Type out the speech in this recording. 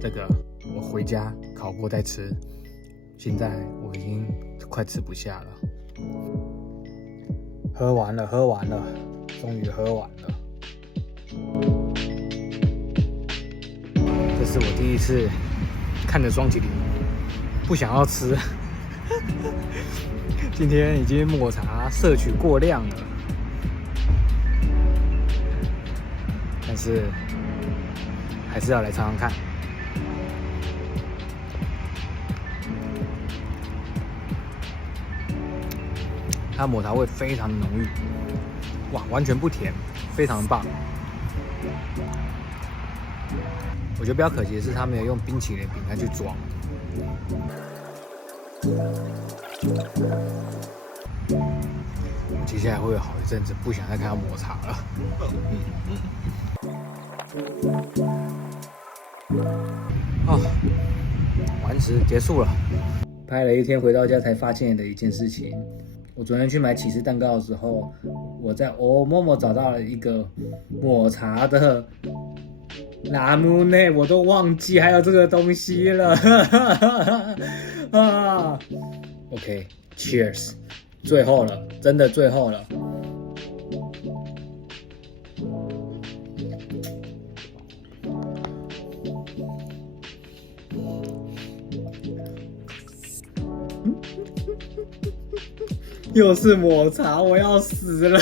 这个我回家烤过再吃，现在我已经快吃不下了。喝完了，终于喝完了。这是我第一次看着双麒麟，不想要吃。今天已经抹茶摄取过量了，但是还是要来尝尝看。它抹茶味非常浓郁，哇，完全不甜，非常棒。我觉得比较可惜的是，它没有用冰淇淋饼干去装。我接下来会有好一阵子不想再看到抹茶了。完食结束了。拍了一天，回到家才发现的一件事情。我昨天去买起司蛋糕的时候，我在OMOMO找到了一个抹茶的拉姆内，我都忘记还有这个东西了。OK，Cheers，最后了，真的最后了。又是抹茶，我要死了。